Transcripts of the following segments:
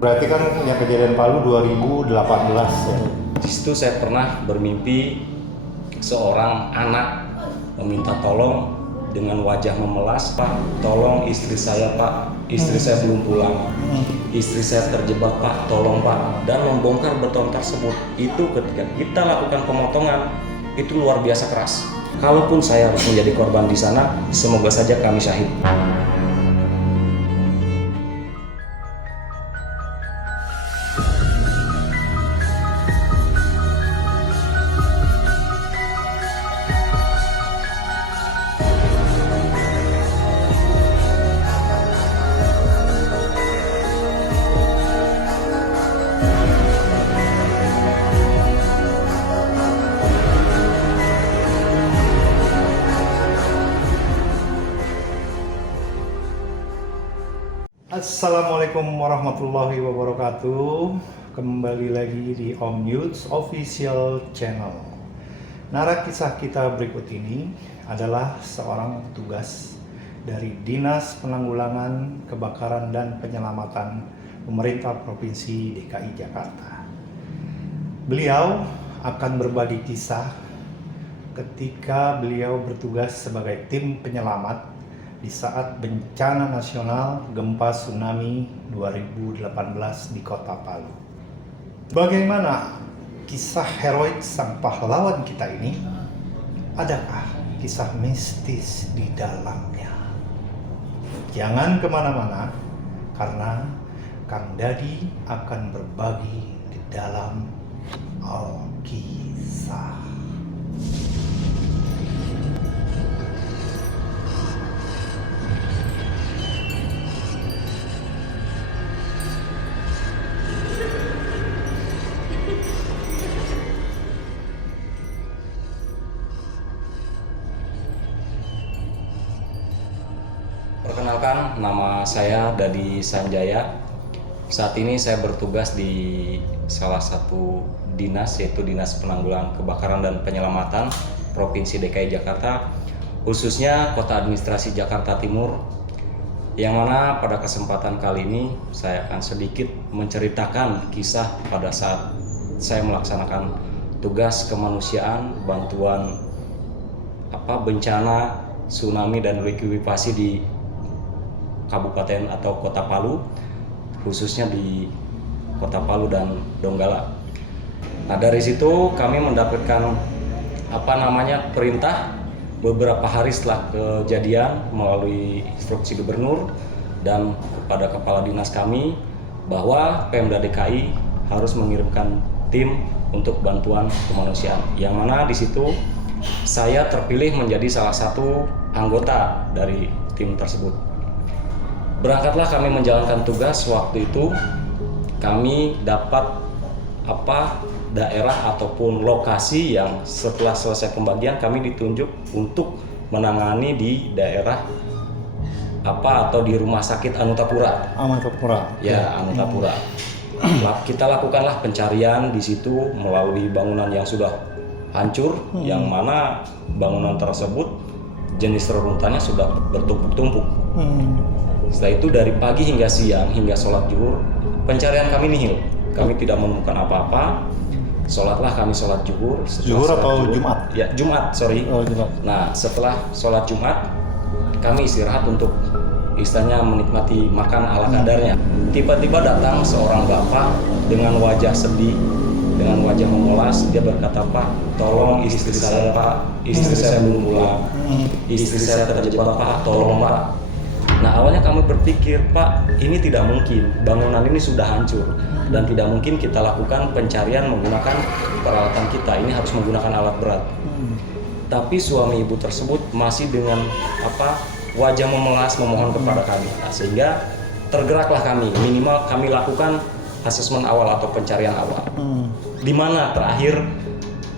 Berarti kan yang kejadian Palu 2018 ya. Di situ saya pernah bermimpi seorang anak meminta tolong dengan wajah memelas, "Pak, tolong istri saya, Pak. Istri saya belum pulang. Istri saya terjebak, Pak. Tolong, Pak." Dan membongkar beton tersebut. Itu ketika kita lakukan pemotongan, itu luar biasa keras. Kalaupun saya harus menjadi korban di sana, semoga saja kami syahid. Assalamualaikum warahmatullahi wabarakatuh. Kembali lagi di Om Youth Official Channel. Nara kisah kita berikut ini adalah seorang petugas dari Dinas Penanggulangan Kebakaran dan Penyelamatan Pemerintah Provinsi DKI Jakarta. Beliau akan berbagi kisah ketika beliau bertugas sebagai tim penyelamat di saat bencana nasional gempa tsunami 2018 di Kota Palu. Bagaimana kisah heroik sang pahlawan kita ini? Adakah kisah mistis di dalamnya? Jangan kemana-mana, karena Kang Dadi akan berbagi di dalam Alkisah. Perkenalkan, nama saya Dadi Sanjaya. Saat ini saya bertugas di salah satu dinas, yaitu Dinas Penanggulangan Kebakaran dan Penyelamatan Provinsi DKI Jakarta, khususnya Kota Administrasi Jakarta Timur, yang mana pada kesempatan kali ini saya akan sedikit menceritakan kisah pada saat saya melaksanakan tugas kemanusiaan bantuan bencana tsunami dan likuifaksi di Kabupaten atau Kota Palu, khususnya di Kota Palu dan Donggala. Nah, dari situ kami mendapatkan perintah beberapa hari setelah kejadian melalui instruksi gubernur dan kepada kepala dinas kami bahwa Pemda DKI harus mengirimkan tim untuk bantuan kemanusiaan. Yang mana di situ saya terpilih menjadi salah satu anggota dari tim tersebut. Berangkatlah kami menjalankan tugas. Waktu itu kami dapat daerah ataupun lokasi yang setelah selesai pembagian kami ditunjuk untuk menangani di daerah atau di Rumah Sakit Anutapura. Ya, Anutapura. Kita lakukanlah pencarian di situ melalui bangunan yang sudah hancur, yang mana bangunan tersebut jenis reruntuhannya sudah bertumpuk-tumpuk. Setelah itu dari pagi hingga siang hingga sholat zuhur pencarian kami nihil. Kami tidak menemukan apa-apa. Sholatlah kami sholat zuhur. Zuhur atau Jumat? Ya, Jumat, sorry. Oh, Jumat. Nah, setelah sholat Jumat kami istirahat untuk istilahnya menikmati makan ala kadarnya. Tiba-tiba datang seorang bapak dengan wajah sedih, dengan wajah memelas. Dia berkata, "Pak, tolong istri saya, Pak. Istri saya belum pulang. Istri saya terjebak, Pak. Tolong, Pak." Nah, awalnya kami berpikir, "Pak, ini tidak mungkin. Bangunan ini sudah hancur dan tidak mungkin kita lakukan pencarian menggunakan peralatan kita. Ini harus menggunakan alat berat." Tapi suami ibu tersebut masih dengan wajah memelas memohon kepada kami. Nah, sehingga tergeraklah kami. Minimal kami lakukan asesmen awal atau pencarian awal. Di mana terakhir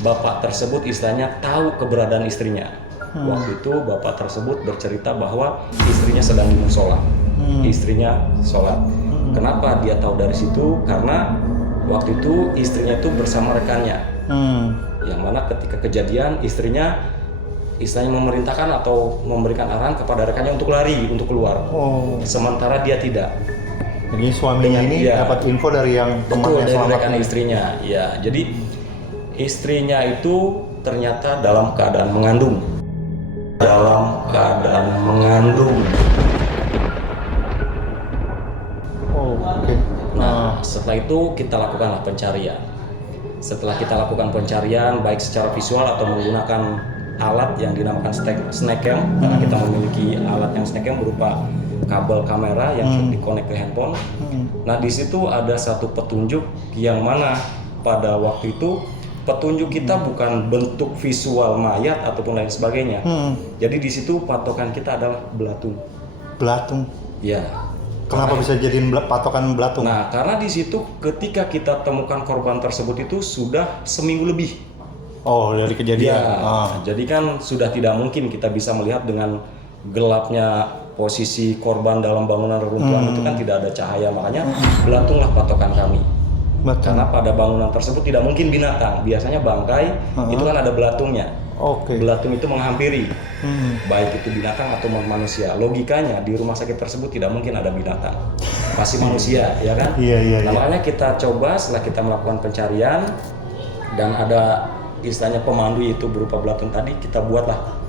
bapak tersebut istilahnya tahu keberadaan istrinya. Waktu itu bapak tersebut bercerita bahwa istrinya sedang di musola. Istrinya sholat. Kenapa dia tahu dari situ? Karena waktu itu istrinya itu bersama rekannya. Yang mana ketika kejadian istrinya istilahnya memerintahkan atau memberikan arahan kepada rekannya untuk lari, untuk keluar. Sementara dia tidak. Jadi suaminya ini Iya. dapat info dari yang Betul, temannya dari selamat rekan ini. istrinya. Ya, jadi istrinya itu ternyata dalam keadaan mengandung. Dalam keadaan mengandung. Oh, oke. Nah, setelah itu kita lakukanlah pencarian. Setelah kita lakukan pencarian, baik secara visual atau menggunakan alat yang dinamakan snackcam, karena kita memiliki alat yang snackcam berupa kabel kamera yang dikonek ke handphone. Nah, di situ ada satu petunjuk yang mana pada waktu itu petunjuk kita bukan bentuk visual mayat ataupun lain sebagainya. Jadi di situ patokan kita adalah belatung. Belatung. Ya. Kenapa bisa jadiin patokan belatung? Nah, karena di situ ketika kita temukan korban tersebut itu sudah seminggu lebih. Oh, dari kejadian. Jadi kan sudah tidak mungkin kita bisa melihat dengan gelapnya posisi korban dalam bangunan reruntuhan itu kan tidak ada cahaya, makanya belatunglah patokan kami. Betul. Karena pada bangunan tersebut tidak mungkin binatang, biasanya bangkai itu kan ada belatungnya. Oke. Belatung itu menghampiri, baik itu binatang atau manusia. Logikanya di rumah sakit tersebut tidak mungkin ada binatang, pasti manusia, ya kan? Iya. Nah, makanya kita coba setelah kita melakukan pencarian dan ada istilahnya pemandu itu berupa belatung tadi, kita buatlah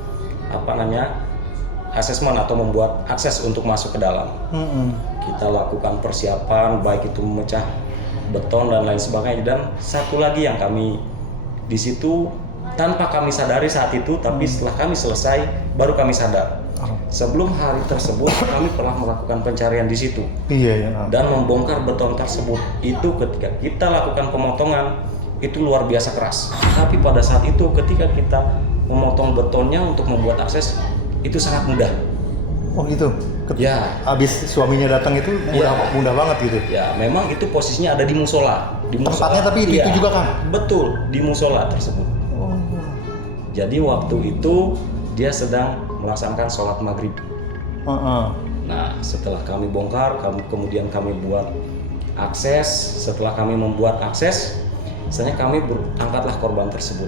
asesmen atau membuat akses untuk masuk ke dalam. Kita lakukan persiapan baik itu memecah beton dan lain sebagainya. Dan satu lagi yang kami di situ tanpa kami sadari saat itu, tapi setelah kami selesai baru kami sadar. Sebelum hari tersebut kami pernah melakukan pencarian di situ. Iya. Dan membongkar beton tersebut. Itu ketika kita lakukan pemotongan itu luar biasa keras. Tapi pada saat itu ketika kita memotong betonnya untuk membuat akses itu sangat mudah. Oh gitu. Ya. Habis suaminya datang itu mudah banget gitu. Ya, memang itu posisinya ada di musola. Tempatnya tapi itu juga kan? Betul, di musola tersebut. Jadi waktu itu dia sedang melaksanakan sholat maghrib. Nah, setelah kami bongkar, kemudian kami buat akses. Setelah kami membuat akses, misalnya kami angkatlah korban tersebut.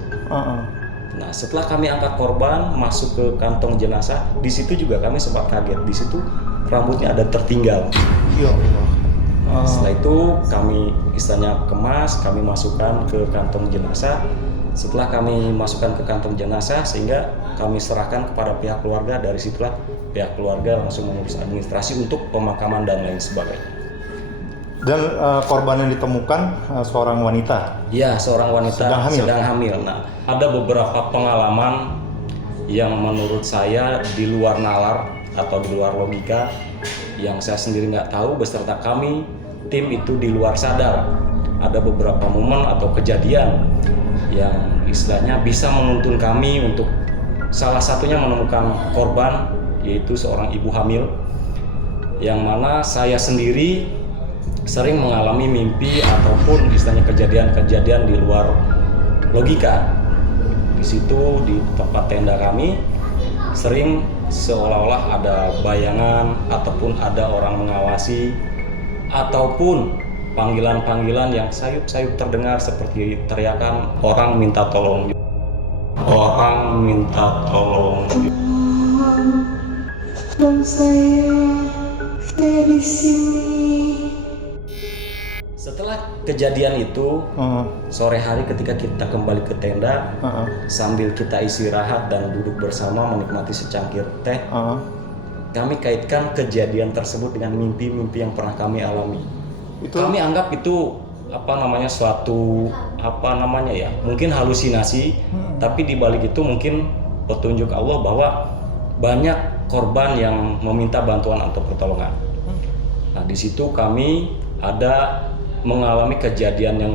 Nah, setelah kami angkat korban masuk ke kantong jenazah, di situ juga kami sempat kaget. Di situ rambutnya ada tertinggal. Iya. Setelah itu kami istilahnya kemas, kami masukkan ke kantong jenazah. Setelah kami masukkan ke kantong jenazah sehingga kami serahkan kepada pihak keluarga, dari situlah pihak keluarga langsung mengurus administrasi untuk pemakaman dan lain sebagainya. Dan korban yang ditemukan seorang wanita. Ya, seorang wanita sedang hamil. Nah, ada beberapa pengalaman yang menurut saya di luar nalar atau di luar logika yang saya sendiri nggak tahu, beserta kami tim itu di luar sadar. Ada beberapa momen atau kejadian yang istilahnya bisa menuntun kami untuk salah satunya menemukan korban, yaitu seorang ibu hamil, yang mana saya sendiri sering mengalami mimpi ataupun istilahnya kejadian-kejadian di luar logika. Di situ di tempat tenda kami sering seolah-olah ada bayangan ataupun ada orang mengawasi ataupun panggilan-panggilan yang sayup-sayup terdengar seperti teriakan orang minta tolong. Orang minta tolong. Saya di sini. Setelah kejadian itu, sore hari ketika kita kembali ke tenda, sambil kita istirahat dan duduk bersama menikmati secangkir teh, kami kaitkan kejadian tersebut dengan mimpi-mimpi yang pernah kami alami. Kami anggap itu suatu mungkin halusinasi, tapi di balik itu mungkin petunjuk Allah bahwa banyak korban yang meminta bantuan atau pertolongan. Nah, di situ kami ada mengalami kejadian yang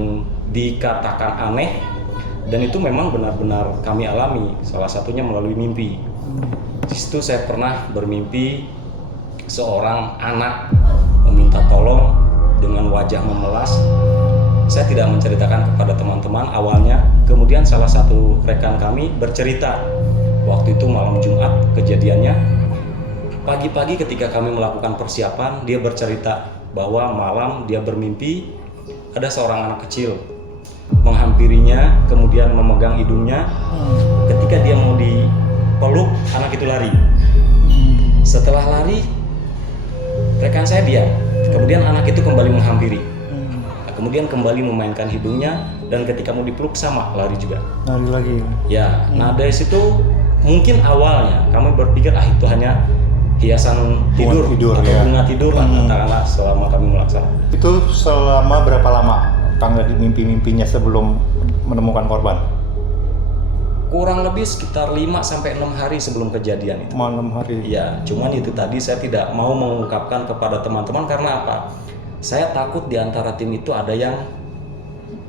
dikatakan aneh dan itu memang benar-benar kami alami, salah satunya melalui mimpi. Di situ saya pernah bermimpi seorang anak meminta tolong dengan wajah memelas. Saya tidak menceritakan kepada teman-teman awalnya, kemudian salah satu rekan kami bercerita waktu itu malam Jumat kejadiannya. Pagi-pagi ketika kami melakukan persiapan, dia bercerita bahwa malam dia bermimpi ada seorang anak kecil menghampirinya, kemudian memegang hidungnya. Ketika dia mau dipeluk, anak itu lari. Setelah lari, rekan saya diam. Kemudian anak itu kembali menghampiri. Nah, kemudian kembali memainkan hidungnya dan ketika mau dipeluk sama lari juga. Lari lagi. Ya, nah dari situ mungkin awalnya kami berpikir itu hanya hiasan tidur atau ya. bunga tidur lah katakanlah selama kami melaksanakan. Itu selama berapa lama Kang Dadi mimpi-mimpinya sebelum menemukan korban? Kurang lebih sekitar 5-6 hari sebelum kejadian itu. 6 hari. Ya, cuman itu tadi saya tidak mau mengungkapkan kepada teman-teman karena apa? Saya takut di antara tim itu ada yang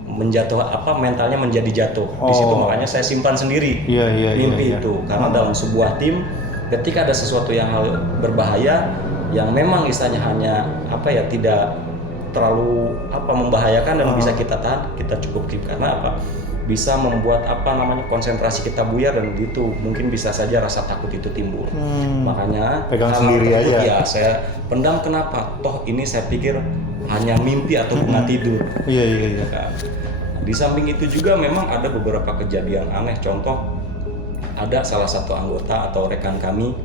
mentalnya menjadi jatuh. Di situ makanya saya simpan sendiri mimpi itu. Karena dalam sebuah tim ketika ada sesuatu yang hal berbahaya yang memang istilahnya hanya tidak terlalu membahayakan dan bisa kita tahan, kita cukup keep karena bisa membuat konsentrasi kita buyar dan itu mungkin bisa saja rasa takut itu timbul. Makanya pegang sendiri aja. Ya saya pendam kenapa? Toh ini saya pikir hanya mimpi atau bunga tidur. Iya. Kan? Di samping itu juga memang ada beberapa kejadian aneh. Contoh ada salah satu anggota atau rekan kami,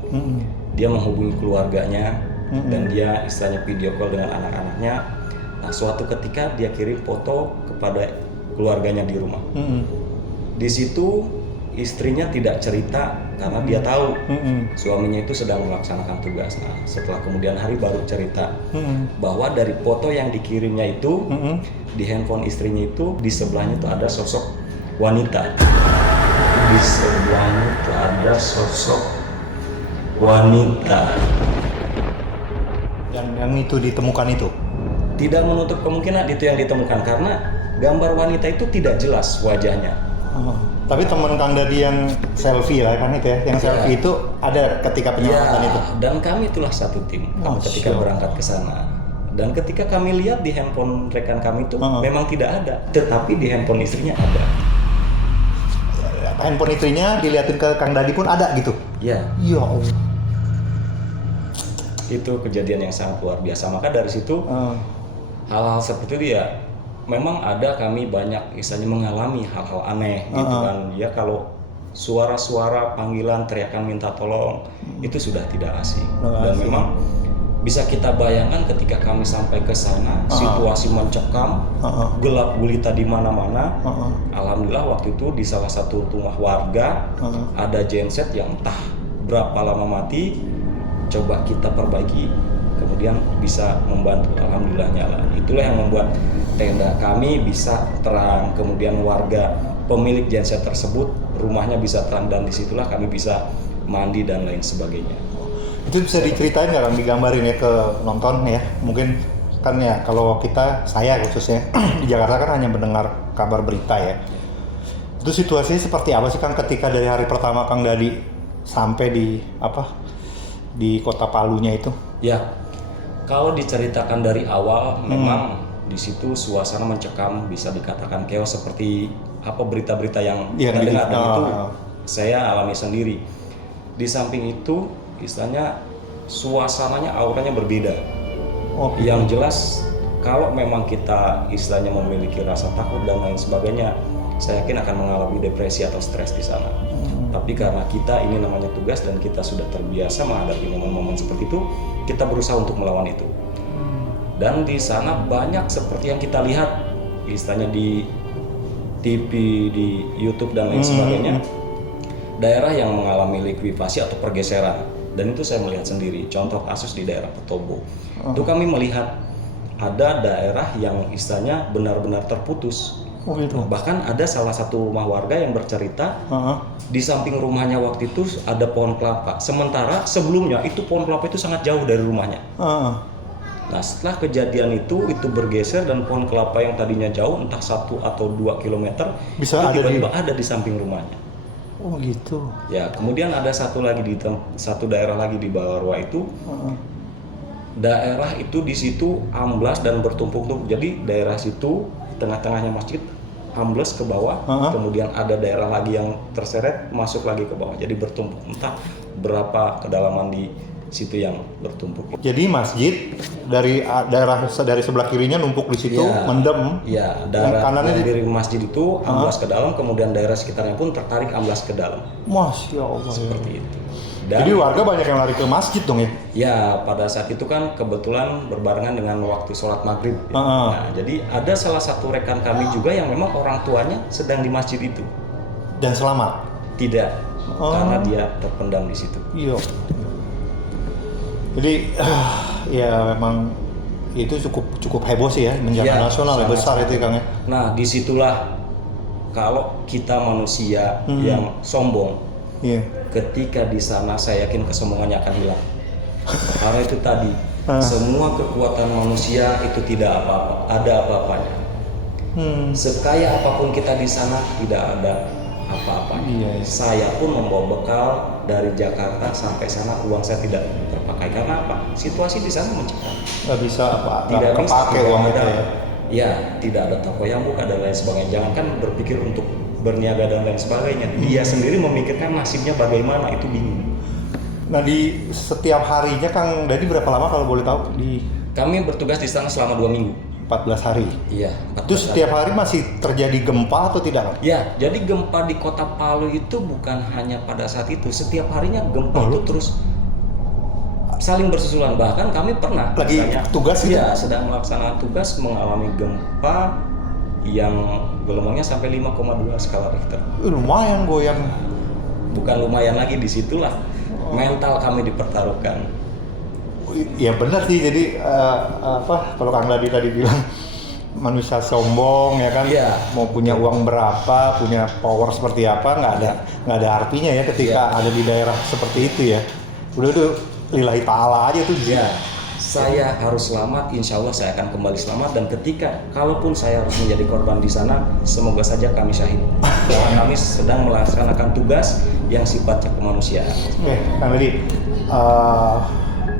dia menghubungi keluarganya dan dia istilahnya video call dengan anak-anaknya. Nah suatu ketika dia kirim foto kepada keluarganya di rumah. Di situ istrinya tidak cerita karena dia tahu suaminya itu sedang melaksanakan tugas. Nah, setelah kemudian hari baru cerita bahwa dari foto yang dikirimnya itu di handphone istrinya itu di sebelahnya itu ada sosok wanita. Di sebelahnya itu ada sosok wanita. Yang itu ditemukan itu? Tidak menutup kemungkinan itu yang ditemukan karena gambar wanita itu tidak jelas wajahnya. Tapi teman Kang Dadi yang selfie lah kan itu ya, yang selfie itu ada ketika penyelamatan itu. Dan kami itulah satu tim ketika berangkat ke sana. Dan ketika kami lihat di handphone rekan kami itu memang tidak ada, tetapi di handphone istrinya ada. Handphone istrinya dilihatin ke Kang Dadi pun ada gitu. Ya. Ya Allah. Itu kejadian yang sangat luar biasa. Maka dari situ hal-hal seperti itu ya memang ada kami banyak istilahnya mengalami hal-hal aneh gitu kan. Ya kalau suara-suara panggilan teriakan minta tolong itu sudah tidak asing. Dan memang bisa kita bayangkan ketika kami sampai ke sana situasi mencekam, gelap gulita di mana-mana. Alhamdulillah waktu itu di salah satu rumah warga ada genset yang entah berapa lama mati, coba kita perbaiki, kemudian bisa membantu, alhamdulillah nyala. Itulah yang membuat tenda kami bisa terang, kemudian warga pemilik genset tersebut rumahnya bisa terang dan disitulah kami bisa mandi dan lain sebagainya. Itu bisa diceritain nggak, Kang, digambarin ya ke nonton ya? Mungkin kan ya kalau saya khususnya di Jakarta kan hanya mendengar kabar berita ya. Itu situasinya seperti apa sih, Kang, ketika dari hari pertama Kang Dadi sampai di kota Palunya itu? Ya, kalau diceritakan dari awal memang di situ suasana mencekam, bisa dikatakan chaos seperti berita-berita yang kita dengar dan itu saya alami sendiri. Di samping itu istilahnya suasananya auranya berbeda. Yang jelas kalau memang kita istilahnya memiliki rasa takut dan lain sebagainya, saya yakin akan mengalami depresi atau stres di sana. Tapi karena kita ini namanya tugas dan kita sudah terbiasa menghadapi momen-momen seperti itu, kita berusaha untuk melawan itu. Dan di sana banyak seperti yang kita lihat istilahnya di TV, di YouTube dan lain sebagainya, daerah yang mengalami likuifasi atau pergeseran. Dan itu saya melihat sendiri. Contoh kasus di daerah Petobo, itu kami melihat ada daerah yang istilahnya benar-benar terputus. Gitu. Bahkan ada salah satu rumah warga yang bercerita di samping rumahnya waktu itu ada pohon kelapa. Sementara sebelumnya itu pohon kelapa itu sangat jauh dari rumahnya. Nah setelah kejadian itu bergeser dan pohon kelapa yang tadinya jauh entah 1 atau 2 kilometer bisa tiba-tiba ada di samping rumahnya. Oh gitu. Ya kemudian ada satu daerah lagi di Balarwa itu. Daerah itu di situ amblas dan bertumpuk-tumpuk. Jadi daerah situ tengah-tengahnya masjid ambles ke bawah, kemudian ada daerah lagi yang terseret masuk lagi ke bawah. Jadi bertumpuk, entah berapa kedalaman di situ yang bertumpuk. Jadi masjid dari sebelah kirinya numpuk di situ, mendem. Iya, daerah dari masjid itu amblas ke dalam, kemudian daerah sekitarnya pun tertarik amblas ke dalam. Masya Allah. Seperti itu. Jadi warga banyak yang lari ke masjid dong ya? Ya, pada saat itu kan kebetulan berbarengan dengan waktu sholat maghrib. Ya. Nah, jadi ada salah satu rekan kami juga yang memang orang tuanya sedang di masjid itu. Dan selamat? Tidak, karena dia terpendam di situ. Iya. Jadi ya memang itu cukup heboh sih ya, bencana nasional yang besar itu Kang ya. Nah, disitulah kalau kita manusia yang sombong, ketika di sana saya yakin kesombongannya akan hilang. Karena itu tadi, semua kekuatan manusia itu tidak ada apa-apanya. Sekaya apapun kita di sana tidak ada apa-apanya. Saya pun membawa bekal dari Jakarta sampai sana, uang saya tidak terpakai. Karena apa? Situasi di sana mencekam. Nggak bisa Tidak bisa kepake uang itu ya. Ya, tidak ada toko yang buka dan lain sebagainya. Jangankan berpikir untuk berniaga dan lain sebagainya. Dia sendiri memikirkan nasibnya bagaimana, itu bingung. Nah di setiap harinya Kang Dadi berapa lama kalau boleh tahu? Kami bertugas di sana selama 2 minggu. 14 hari. Iya. Itu setiap hari masih terjadi gempa atau tidak Kang? Ya, jadi gempa di Kota Palu itu bukan hanya pada saat itu. Setiap harinya gempa itu terus saling bersusulan. Bahkan kami pernah lagi tugas gitu? Ya, sedang melaksanakan tugas mengalami gempa yang gelombangnya sampai 5,2 skala Richter. Lumayan goyang. Bukan lumayan lagi, disitulah mental kami dipertaruhkan. Ya benar sih, jadi kalau Kang Dadi tadi bilang manusia sombong ya kan, mau punya uang berapa, punya power seperti apa, nggak ada artinya ya ketika ada di daerah seperti itu ya. Udah lillahi ta'ala aja tuh. Ya, saya harus selamat, insya Allah saya akan kembali selamat, dan ketika kalaupun saya harus menjadi korban di sana, semoga saja kami syahid. Karena kami sedang melaksanakan tugas yang sifatnya kemanusiaan. Oke, Kang Dadi,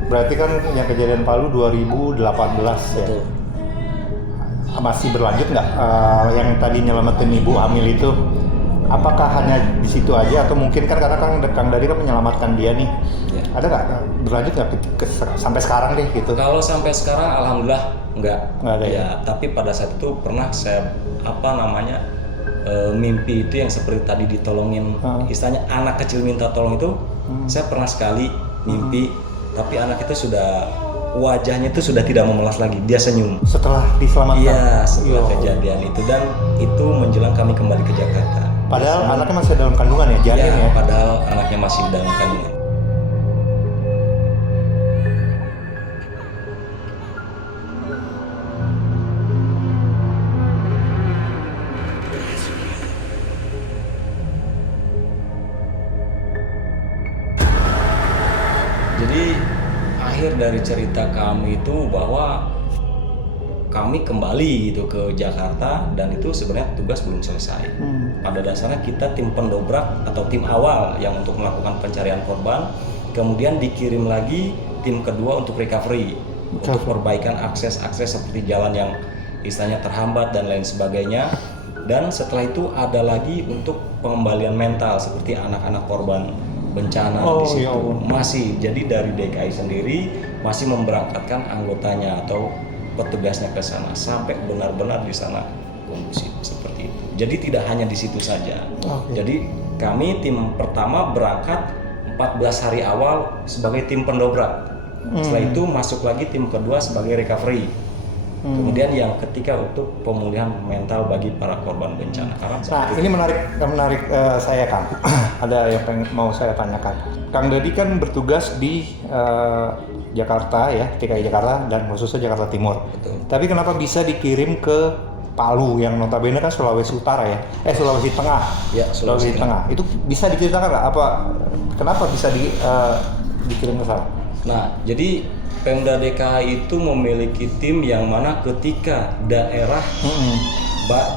berarti kan yang kejadian Palu 2018 ya. Betul. Masih berlanjut nggak yang tadi nyelamatin ibu hamil itu? Apakah hanya di situ aja atau mungkin kan karena Kang Dadi kan menyelamatkan dia nih? Ya. Ada nggak berlanjut nggak sampai sekarang deh gitu? Kalau sampai sekarang alhamdulillah nggak ada ya. Tapi pada saat itu pernah saya mimpi itu yang seperti tadi ditolongin, istilahnya anak kecil minta tolong itu. Saya pernah sekali mimpi, tapi anak itu wajahnya itu sudah tidak memelas lagi, dia senyum. Setelah diselamatkan? Iya, setelah kejadian itu, dan itu menjelang kami kembali ke Jakarta. Padahal anaknya masih dalam kandungan ya, janin ya? Padahal anaknya masih dalam kandungan. Jadi akhir dari cerita kami itu bahwa kami kembali gitu ke Jakarta, dan itu sebenarnya tugas belum selesai. Pada dasarnya kita tim pendobrak atau tim awal yang untuk melakukan pencarian korban, kemudian dikirim lagi tim kedua untuk recovery, untuk perbaikan akses-akses seperti jalan yang istilahnya terhambat dan lain sebagainya. Dan setelah itu ada lagi untuk pengembalian mental seperti anak-anak korban bencana di situ. Masih, jadi dari DKI sendiri masih memberangkatkan anggotanya atau petugasnya ke sana sampai benar-benar di sana kondusif seperti itu. Jadi tidak hanya di situ saja. Jadi kami tim pertama berangkat 14 hari awal sebagai tim pendobrak. Setelah itu masuk lagi tim kedua sebagai recovery. Kemudian yang ketiga untuk pemulihan mental bagi para korban bencana. Nah, ini menarik saya Kang. Ada yang mau saya tanyakan. Kang Dadi kan bertugas di Jakarta ya, DKI Jakarta dan khususnya Jakarta Timur. Betul. Tapi kenapa bisa dikirim ke Palu yang notabene kan Sulawesi Utara ya? Sulawesi Tengah. Ya, Sulawesi Tengah. Itu bisa diceritakan nggak kenapa bisa dikirim ke sana? Nah, jadi Pemda DKI itu memiliki tim yang mana ketika daerah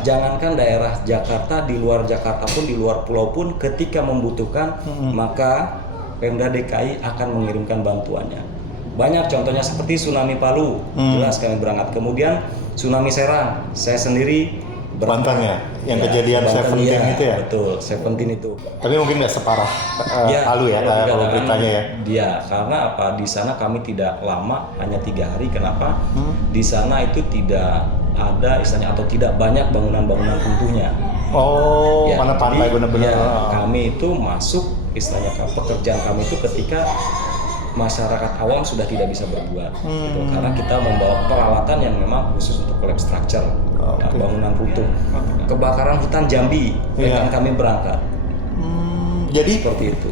jangankan daerah Jakarta, di luar Jakarta pun, di luar pulau pun, ketika membutuhkan maka Pemda DKI akan mengirimkan bantuannya. Banyak contohnya seperti tsunami Palu, jelas kami berangkat. Kemudian tsunami Serang, saya sendiri Banten ya, yang kejadian Seventeen itu ya? Betul, Seventeen itu. Tapi mungkin nggak separah Palu ya, kalau beritanya ya? Iya, karena apa? Di sana kami tidak lama, hanya 3 hari. Kenapa? Di sana itu tidak ada istilahnya atau tidak banyak bangunan-bangunan runtuhnya. Oh, Ya, mana pantai jadi, benar-benar. ya, kami itu masuk istilahnya pekerjaan kami itu ketika masyarakat awam sudah tidak bisa berbuat, gitu. Karena kita membawa peralatan yang memang khusus untuk collapse structure, Oke. bangunan runtuh. Kebakaran hutan Jambi, Iya. rekan kami berangkat Jadi seperti itu.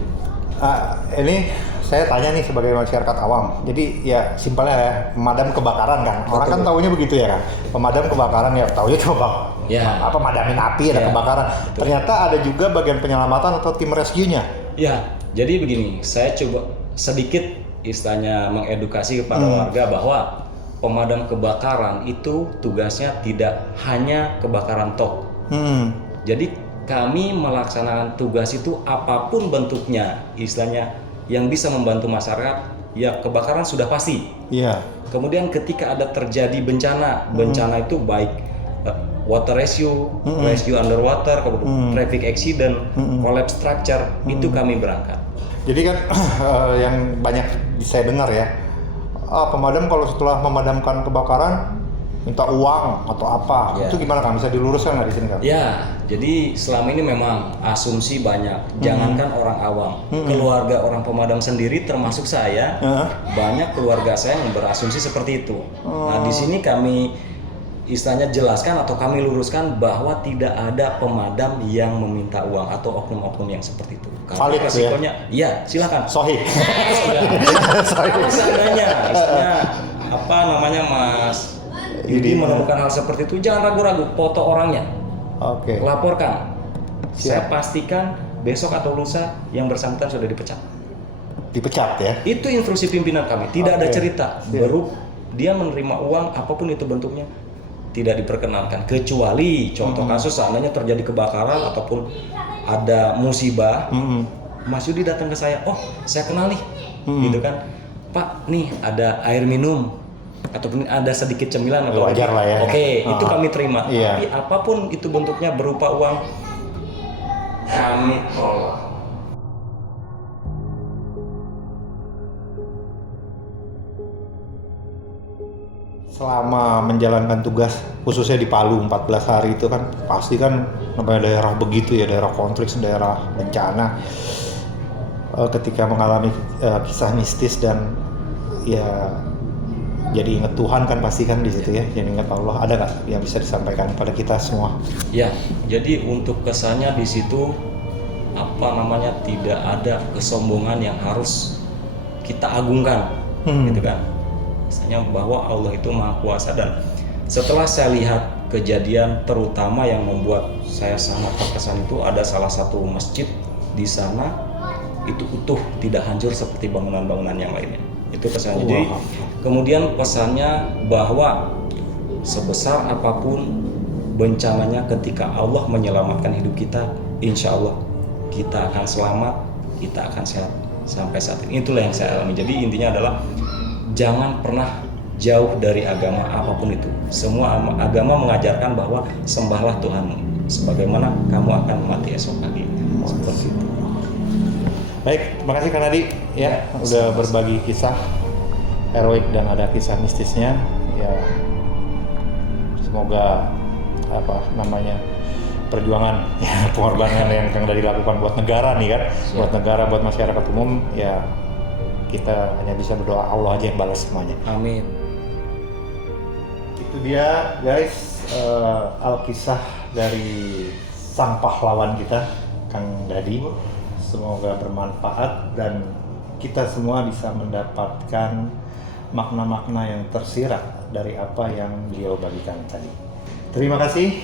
ini saya tanya nih sebagai masyarakat awam. Jadi ya simpelnya ya, pemadam kebakaran kan. Orang kan Betul. taunya begitu ya kan. Pemadam kebakaran ya taunya cuma Ya. apa madamin api ada Ya, kebakaran. betul. Ternyata ada juga bagian penyelamatan atau tim rescue-nya. Ya, jadi begini, saya coba sedikit istilahnya mengedukasi kepada warga bahwa pemadam kebakaran itu tugasnya tidak hanya kebakaran tok. Jadi kami melaksanakan tugas itu apapun bentuknya, istilahnya yang bisa membantu masyarakat, ya kebakaran sudah pasti. Iya. Kemudian ketika ada terjadi bencana, bencana itu baik water rescue, rescue underwater, kemudian traffic accident, collapse structure, itu kami berangkat. Jadi kan yang banyak saya dengar ya, pemadam kalau setelah memadamkan kebakaran minta uang atau apa, Ya. itu gimana kan? Bisa diluruskan nggak di sini kan? Ya, jadi selama ini memang asumsi banyak. Jangankan orang awam, keluarga orang pemadam sendiri termasuk saya, banyak keluarga saya yang berasumsi seperti itu. Nah, di sini kami istilahnya jelaskan atau kami luruskan bahwa tidak ada pemadam yang meminta uang atau oknum-oknum yang seperti itu. Valid tuh ya? resikonya, iya, silakan. Sohih. Kalau seandainya, istilahnya apa namanya Mas Yudi menemukan hal seperti itu, jangan ragu-ragu, foto orangnya, Oke. laporkan. Siap. Saya pastikan besok atau lusa yang bersangkutan sudah dipecat. Dipecat ya? Itu instruksi pimpinan kami, tidak ada Oke. cerita. Siap. Baru dia menerima uang apapun itu bentuknya tidak diperkenankan, kecuali contoh kasus seandainya terjadi kebakaran ataupun ada musibah, Mas Yudi datang ke saya, oh saya kenal nih, gitu kan, Pak nih ada air minum ataupun ada sedikit cemilan atau Wajar lah ya. Oke, itu kami terima. Iya. Tapi apapun itu bentuknya berupa uang, kami tolak. Selama menjalankan tugas khususnya di Palu 14 hari itu kan pasti kan namanya daerah begitu ya, daerah konflik, daerah bencana. Ketika mengalami kisah mistis dan ya jadi ingat Tuhan kan pasti kan di situ ya, jadi ingat Allah. Ada nggak yang bisa disampaikan pada kita semua? Ya, jadi untuk kesannya di situ apa namanya tidak ada kesombongan yang harus kita agungkan, gitu kan? Misalnya bahwa Allah itu Maha Kuasa, dan setelah saya lihat kejadian terutama yang membuat saya sangat terkesan itu ada salah satu masjid di sana itu utuh, tidak hancur seperti bangunan-bangunan yang lainnya. Itu pesannya. Jadi kemudian pesannya bahwa sebesar apapun bencananya, ketika Allah menyelamatkan hidup kita, insya Allah kita akan selamat, kita akan sehat sampai saat ini. Itulah yang saya alami. Jadi intinya adalah jangan pernah jauh dari agama apapun itu. Semua agama mengajarkan bahwa sembahlah Tuhanmu sebagaimana kamu akan mati esok pagi. Seperti itu. Baik, terima kasih Kak Nadi ya, udah berbagi kisah heroik dan ada kisah mistisnya. Ya, semoga apa namanya perjuangan ya, pengorbanan yang dilakukan buat negara nih kan, buat negara, buat masyarakat umum ya, kita hanya bisa berdoa Allah aja yang balas semuanya. Amin. Itu dia guys, alkisah dari sang pahlawan kita Kang Dadi. Semoga bermanfaat dan kita semua bisa mendapatkan makna-makna yang tersirat dari apa yang beliau bagikan tadi. Terima kasih.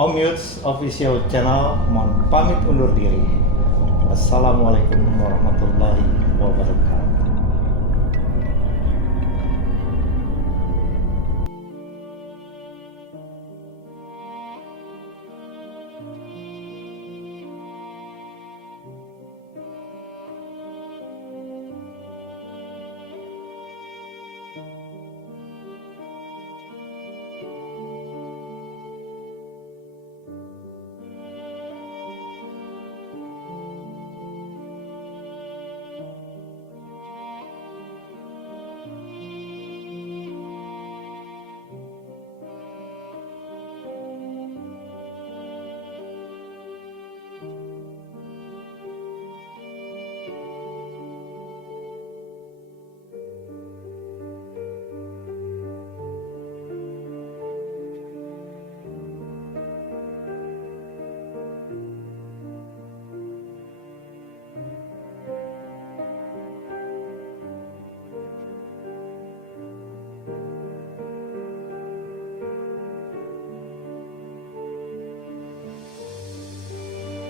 Om Yuts Official Channel mohon pamit undur diri. Wassalamualaikum warahmatullahi wabarakatuh.